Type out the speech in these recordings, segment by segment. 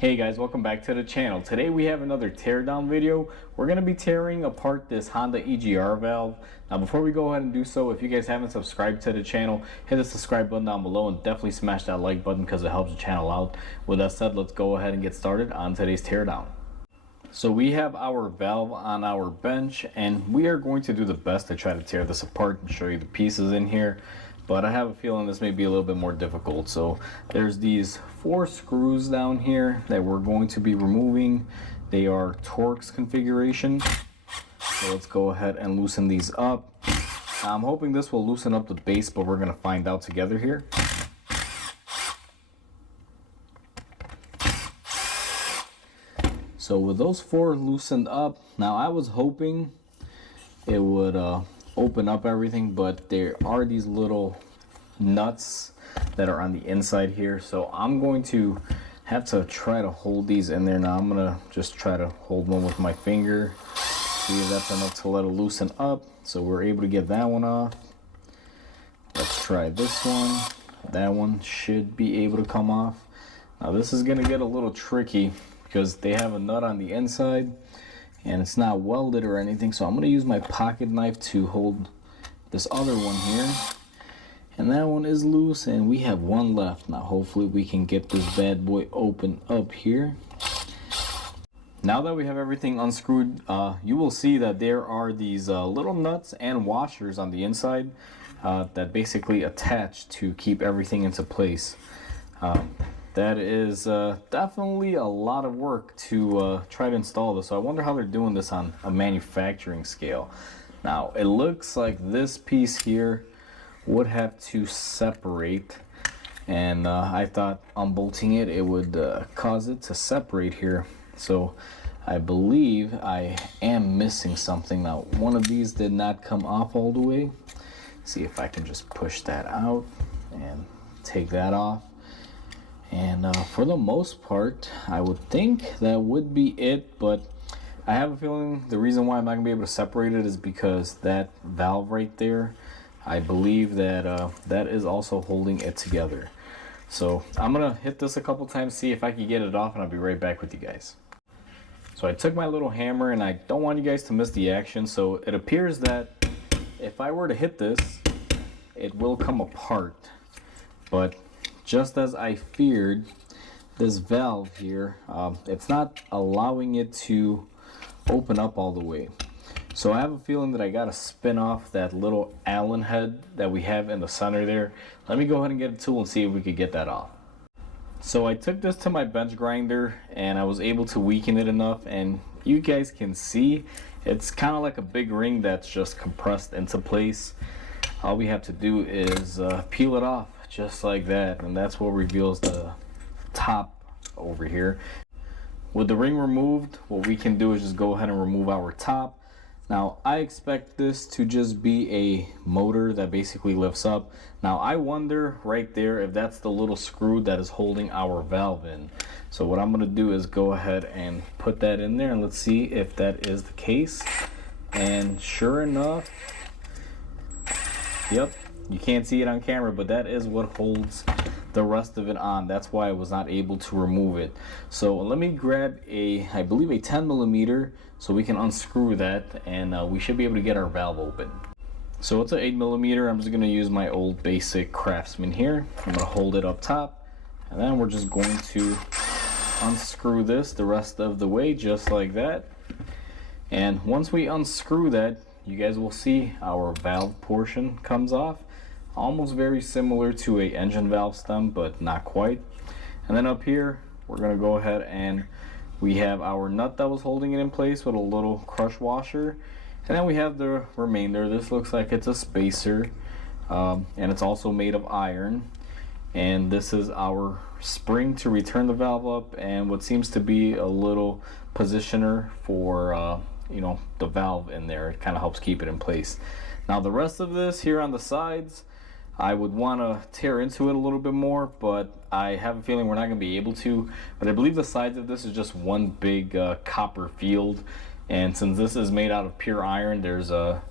Hey guys, welcome back to the channel. Today we have another teardown video. We're going to be tearing apart this Honda EGR valve. Now before we go ahead and do so, if you guys haven't subscribed to the channel, hit the subscribe button down below and definitely smash that like button because it helps the channel out. With that said, let's go ahead and get started on today's teardown. So we have our valve on our bench and we are going to do the best to try to tear this apart and show you the pieces in here. But I have a feeling this may be a little bit more difficult. So there's these 4 screws down here that we're going to be removing. They are Torx configuration. So let's go ahead and loosen these up. Now, I'm hoping this will loosen up the base, but we're going to find out together here. So with those 4 loosened up, now I was hoping it would open up everything, but there are these little nuts that are on the inside here, so I'm going to have to try to hold these in there. Now I'm gonna just try to hold one with my finger, see if that's enough to let it loosen up. So we're able to get that one off. Let's try this one. That one should be able to come off. Now this is gonna get a little tricky because they have a nut on the inside and it's not welded or anything, so I'm going to use my pocket knife to hold this other one here, and that one is loose and we have one left. Now hopefully we can get this bad boy open up here. Now that we have everything unscrewed, you will see that there are these little nuts and washers on the inside that basically attach to keep everything into place. That is definitely a lot of work to try to install this. So I wonder how they're doing this on a manufacturing scale. Now it looks like this piece here would have to separate, and I thought unbolting it would cause it to separate here. So I believe I am missing something. Now one of these did not come off all the way. See if I can just push that out and take that off. And for the most part, I would think that would be it, but I have a feeling the reason why I'm not going to be able to separate it is because that valve right there, I believe that that is also holding it together. So I'm going to hit this a couple times, see if I can get it off, and I'll be right back with you guys. So I took my little hammer, and I don't want you guys to miss the action, so it appears that if I were to hit this, it will come apart. But just as I feared, this valve here, it's not allowing it to open up all the way. So I have a feeling that I gotta spin off that little Allen head that we have in the center there. Let me go ahead and get a tool and see if we could get that off. So I took this to my bench grinder and I was able to weaken it enough, and you guys can see it's kind of like a big ring that's just compressed into place. All we have to do is peel it off just like that, and that's what reveals the top over here. With the ring removed, what we can do is just go ahead and remove our top. Now I expect this to just be a motor that basically lifts up. Now I wonder right there if that's the little screw that is holding our valve in. So what I'm going to do is go ahead and put that in there, and let's see if that is the case. And sure enough, yep, you can't see it on camera, but that is what holds the rest of it on. That's why I was not able to remove it. So let me grab I believe a 10 millimeter so we can unscrew that, and we should be able to get our valve open. So it's an 8 millimeter. I'm just going to use my old basic Craftsman here. I'm going to hold it up top, and then we're just going to unscrew this the rest of the way just like that. And once we unscrew that, you guys will see our valve portion comes off. Almost very similar to a engine valve stem, but not quite. And then up here, we're going to go ahead and we have our nut that was holding it in place with a little crush washer. And then we have the remainder. This looks like it's a spacer, and it's also made of iron. And this is our spring to return the valve up, and what seems to be a little positioner for you know, the valve in there. It kind of helps keep it in place. Now the rest of this here on the sides, I would want to tear into it a little bit more, but I have a feeling we're not going to be able to. But I believe the sides of this is just one big copper field, and since this is made out of pure iron, there's a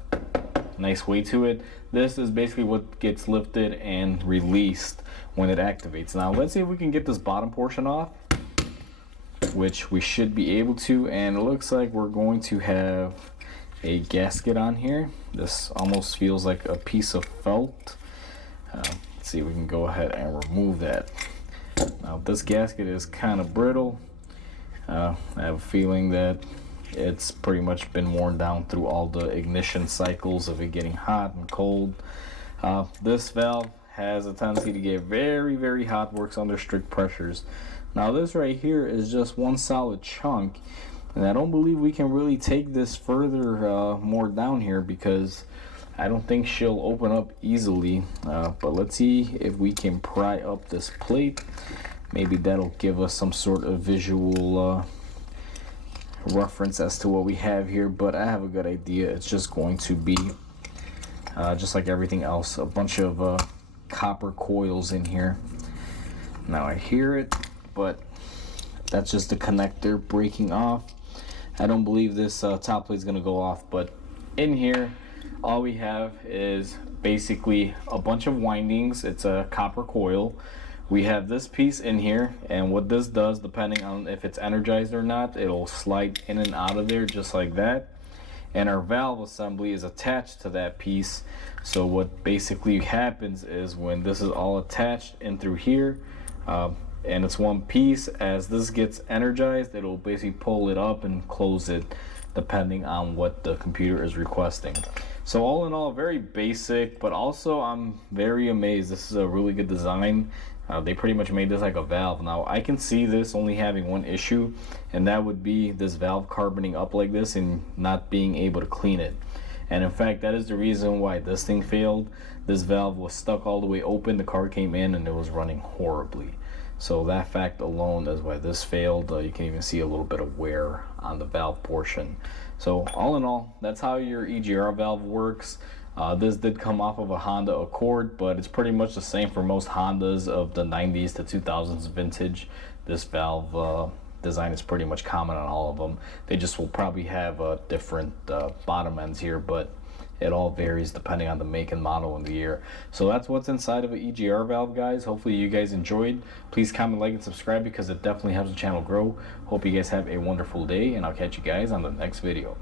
nice weight to it. This is basically what gets lifted and released when it activates. Now let's see if we can get this bottom portion off. which we should be able to, and it looks like we're going to have a gasket on here. This almost feels like a piece of felt. Let's see if we can go ahead and remove that. Now this gasket is kind of brittle. I have a feeling that it's pretty much been worn down through all the ignition cycles of it getting hot and cold. This valve has a tendency to get very, very hot, works under strict pressures. Now this right here is just one solid chunk, and I don't believe we can really take this further more down here because I don't think she'll open up easily. But let's see if we can pry up this plate. Maybe that'll give us some sort of visual reference as to what we have here, but I have a good idea. It's just going to be just like everything else, a bunch of copper coils in here. Now I hear it, but that's just the connector breaking off. I don't believe this top plate is going to go off, but in here all we have is basically a bunch of windings. It's a copper coil. We have this piece in here, and what this does, depending on if it's energized or not, it'll slide in and out of there just like that. And our valve assembly is attached to that piece. So what basically happens is when this is all attached in through here, and it's one piece, as this gets energized, it'll basically pull it up and close it depending on what the computer is requesting. So all in all, very basic, but also I'm very amazed. This is a really good design. They pretty much made this like a valve. Now I can see this only having one issue, and that would be this valve carboning up like this and not being able to clean it. And in fact, that is the reason why this thing failed. This valve was stuck all the way open, the car came in, and it was running horribly. So that fact alone is why this failed. You can even see a little bit of wear on the valve portion. So all in all, that's how your EGR valve works. This did come off of a Honda Accord, but it's pretty much the same for most Hondas of the 90s to 2000s vintage. This valve design is pretty much common on all of them. They just will probably have different bottom ends here, but it all varies depending on the make and model and the year. So that's what's inside of an EGR valve, guys. Hopefully you guys enjoyed. Please comment, like, and subscribe because it definitely helps the channel grow. Hope you guys have a wonderful day, and I'll catch you guys on the next video.